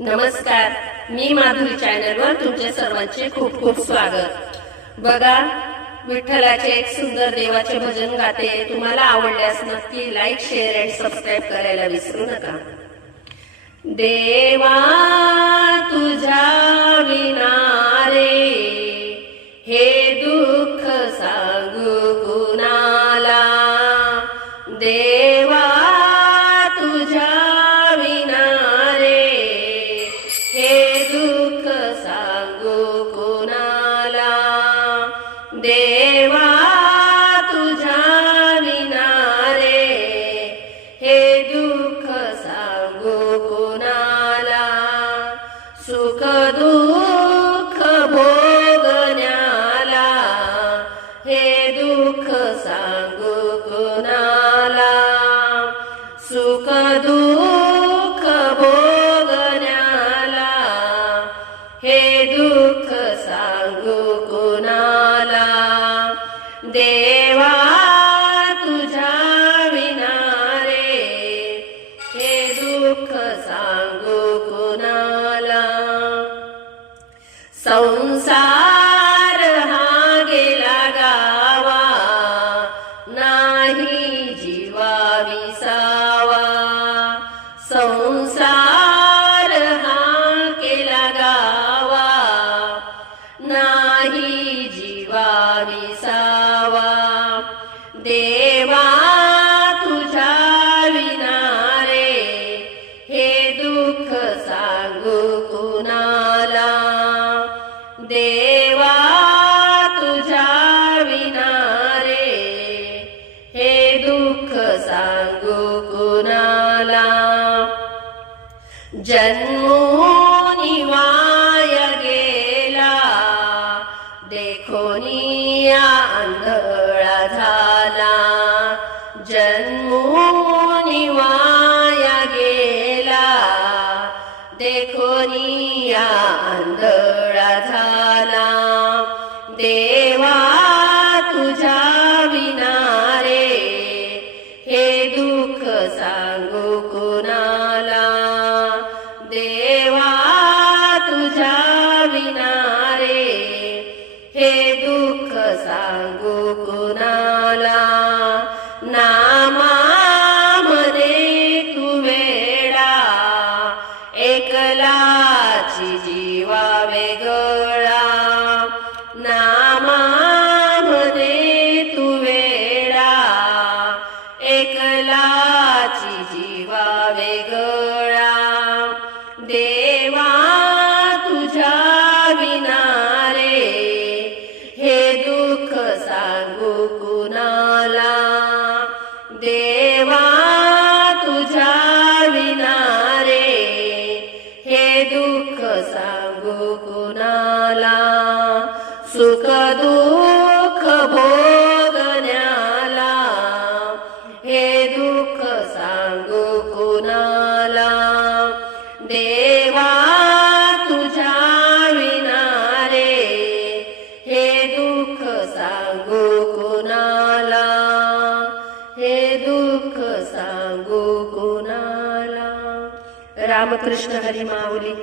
नमस्कार, मी माधुरी चॅनलवर तुमच्या सर्वांचे खूप खूप स्वागत। बघा, विठ्ठलाचे एक सुंदर देवाचे भजन गाते। तुम्हाला आवडल्यास नक्की लाईक, शेअर आणि सबस्क्राइब करायला विसरू नका। देवा तुझ्या विना रे हे दुःख सांगू कुणाला। देवा तुझ्या विना रे हे दुःख सांगू कुणाला। देवा तुझ्या विना रे हे दुःख सांगू कुणाला। सुख दुःख भोगण्याला हे दुःख सांगू कुणाला। सुख दुःख भोगण्याला हे दुःख सांगू कुणाला। देवा तुझ्या विना रे हे दुःख सांगू कुणाला। संसार हा गेला गावा नाही जीवा विसावा। संसार हा केला गावा नाही जीवा विसावा। देवा तुझ्या विना रे हे दुःख सांगू कुणाला। देवा तुझ्या विना रे हे दुःख सांगू कुणाला। जन्मोनी वाय गेला देखोनिया आंधळा झाला। जन्मोनी वाय गेला देखोनिया आंधळा झाला। देवा तुझ्या विना रे हे दुःख सांगू कुणाला। देवा तुझ्या विना रे हे दुःख सांगू कुणाला। नामा म्हणे तू वेडा एकलाची जीवा वेगळा। नामा म्हणे तू वेडा एकलाची जीवा वेगळा। देवा तुझ्या विना रे हे दुःख सांगू कुणाला। देवा तुझ्या विना रे हे दुःख सांगू कुणाला। सुख दुःख भोगण्याला हे दुःख सांगू कुणाला। देवा तुझ्या विना रे हे दुःख सांगू कुणाला। हे दुःख सांगू कुणाला। रामकृष्ण हरी माऊली।